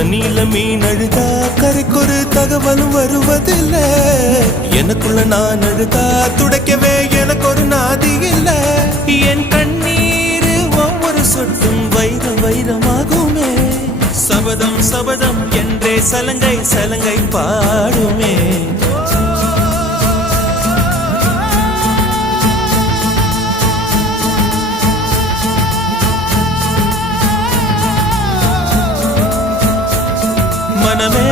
தண்ணியில மீன் அழுதா கரைக்கொரு தகவலும் வருவதில்லை. எனக்குள்ள நான் அழுதா துடைக்கவே எனக்கு ஒரு நாதி இல்லை. என் கண்ணீர் ஒவ்வொரு சொட்டும் வைரம் வைரமாகுமே. சபதம் சபதம் என்றே சலங்கை சலங்கை பாடுமே. மனமே